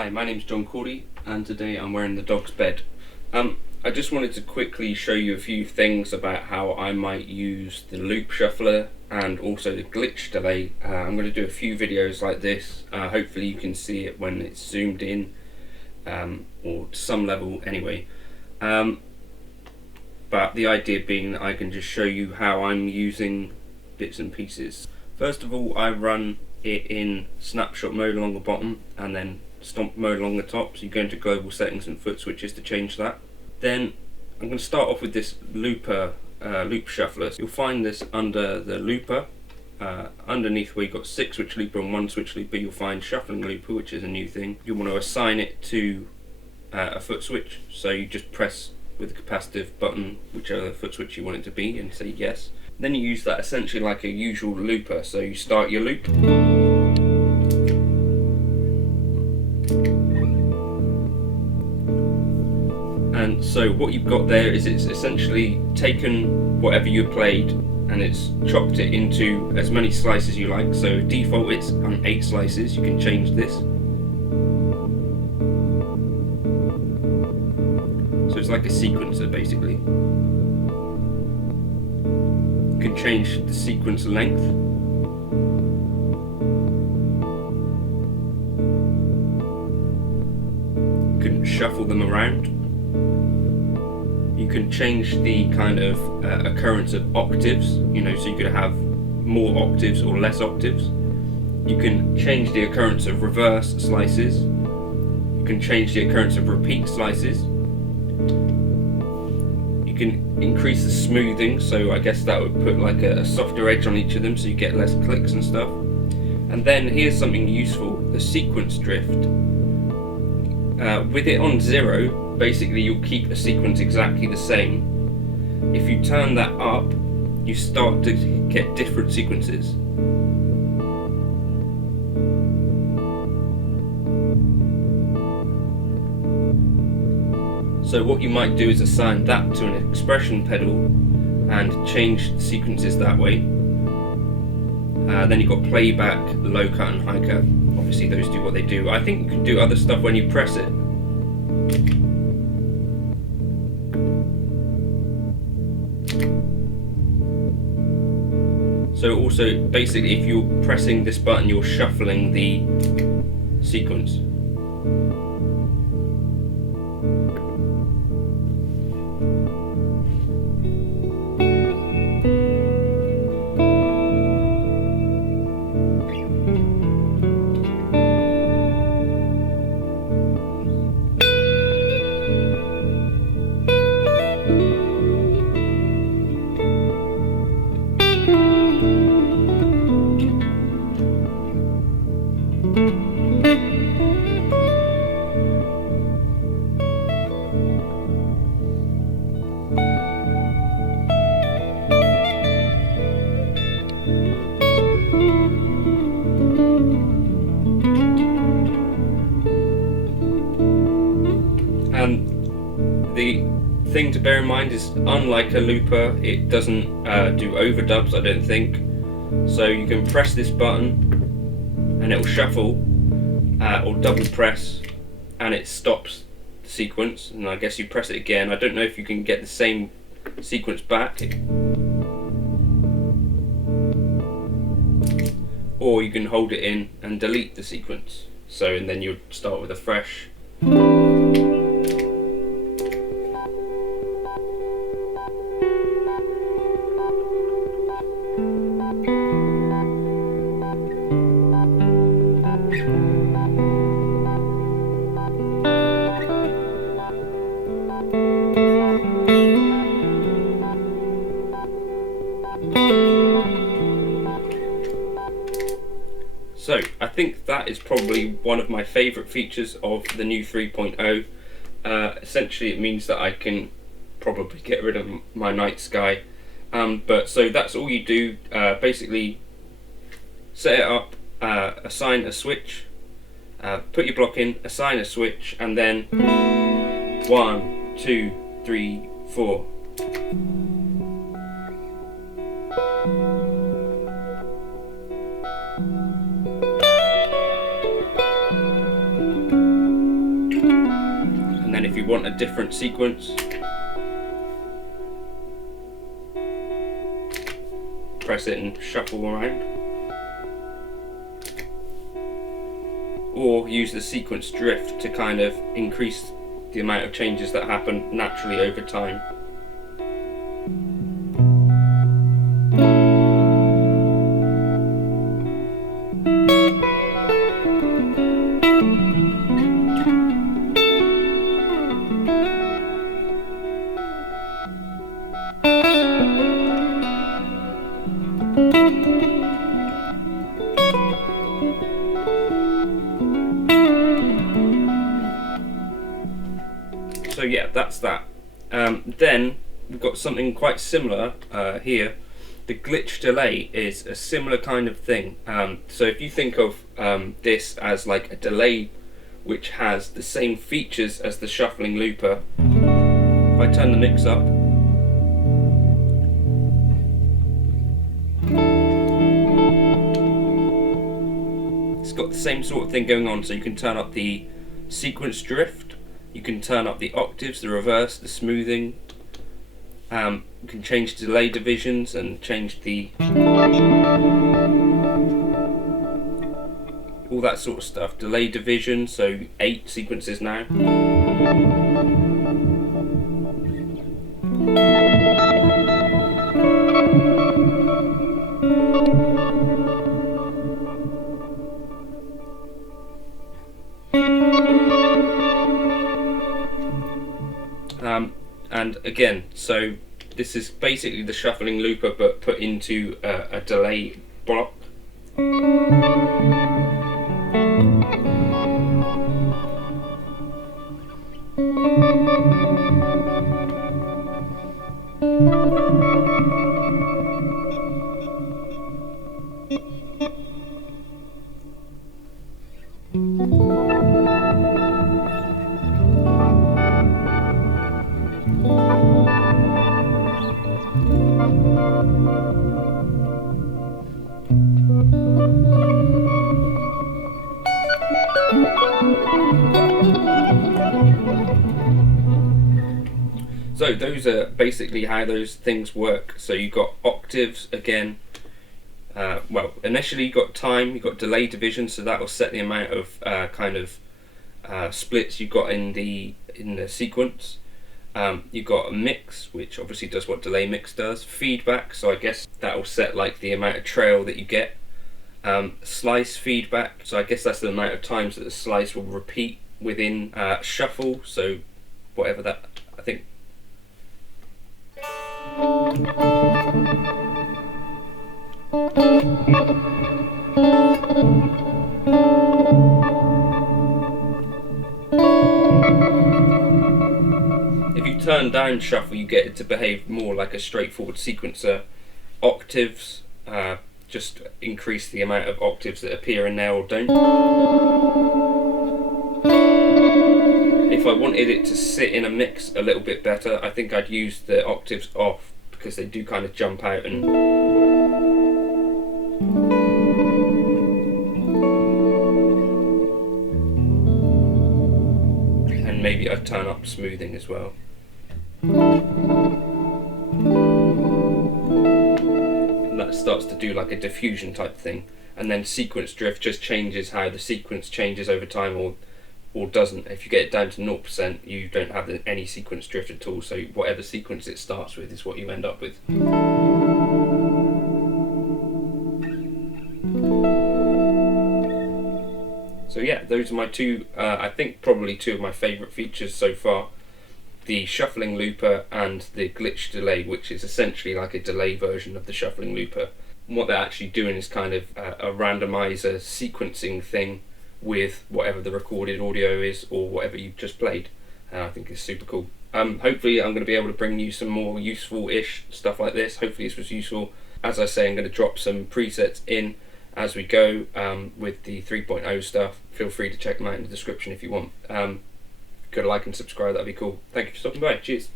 Hi, my name's John Cordy, and today I'm wearing the dog's bed. I just wanted to quickly show you a few things about how I might use the loop shuffler and also the glitch delay. I'm going to do a few videos like this. Hopefully you can see it when it's zoomed in, or to some level anyway. But the idea being that I can just show you how I'm using bits and pieces. First of all, I run it in snapshot mode along the bottom and then stomp mode along the top, so you go into global settings and foot switches to change that. Then I'm going to start off with this loop shuffler. You'll find this under the looper. Underneath where you've got 6 switch looper and 1 switch looper, you'll find shuffling looper, which is a new thing. You want to assign it to a foot switch, so you just press with the capacitive button whichever foot switch you want it to be and say yes. Then you use that essentially like a usual looper, so you start your loop. And so what you've got there is it's essentially taken whatever you played and it's chopped it into as many slices you like. So default it's on 8 slices. You can change this. So it's like a sequencer basically. You can change the sequence length. You can shuffle them around. You can change the kind of occurrence of octaves, so you could have more octaves or less octaves. You can change the occurrence of reverse slices. You can change the occurrence of repeat slices. You can increase the smoothing, so I guess that would put like a softer edge on each of them so you get less clicks and stuff. And then here's something useful, the sequence drift. With it on 0, basically you'll keep the sequence exactly the same. If you turn that up, you start to get different sequences. So what you might do is assign that to an expression pedal and change the sequences that way. Then you've got playback, low cut and high cut. Obviously those do what they do. I think you can do other stuff when you press it. So also basically if you're pressing this button you're shuffling the sequence. And the thing to bear in mind is, unlike a looper, it doesn't do overdubs, I don't think. So you can press this button and it will shuffle, or double press and it stops the sequence, and I guess you press it again. I don't know if you can get the same sequence back, or you can hold it in and delete the sequence. So and then you'll start with a fresh. So I think that is probably one of my favourite features of the new 3.0. Essentially it means that I can probably get rid of my night sky. But so that's all you do. Basically set it up, assign a switch, put your block in, assign a switch, and then 1, 2, 3, 4. and if you want a different sequence, press it and shuffle around, or use the sequence drift to kind of increase the amount of changes that happen naturally over time. So yeah, that's that. Then we've got something quite similar here. The glitch delay is a similar kind of thing. So if you think of this as like a delay which has the same features as the shuffling looper, if I turn the mix up, it's got the same sort of thing going on. So you can turn up the sequence drift, you can turn up the octaves, the reverse, the smoothing. You can change delay divisions and change the all that sort of stuff. Delay division, so 8 sequences now. And again, so this is basically the shuffling looper but put into a delay block. So those are basically how those things work. So you've got octaves again. Well, initially you got time, you got delay division, so that will set the amount of splits you got in the sequence. You've got a mix, which obviously does what delay mix does. Feedback, so I guess that will set like the amount of trail that you get. Slice feedback, so I guess that's the amount of times that the slice will repeat within shuffle. So whatever that, I think. If you turn down shuffle, you get it to behave more like a straightforward sequencer. Octaves, just increase the amount of octaves that appear in there or don't. If I wanted it to sit in a mix a little bit better, I think I'd use the octaves off, because they do kind of jump out and maybe I'd turn up smoothing as well. And that starts to do like a diffusion type thing, and then sequence drift just changes how the sequence changes over time or doesn't. If you get it down to 0%, you don't have any sequence drift at all, so whatever sequence it starts with is what you end up with. So yeah, those are my two, I think probably two of my favourite features so far. The shuffling looper and the glitch delay, which is essentially like a delay version of the shuffling looper. And what they're actually doing is kind of a randomizer sequencing thing with whatever the recorded audio is or whatever you've just played. I think it's super cool. Hopefully I'm going to be able to bring you some more useful-ish stuff like this. Hopefully this was useful. As I say, I'm going to drop some presets in as we go with the 3.0 stuff. Feel free to check them out in the description if you want. Go to like and subscribe, that'd be cool. Thank you for stopping by. Cheers.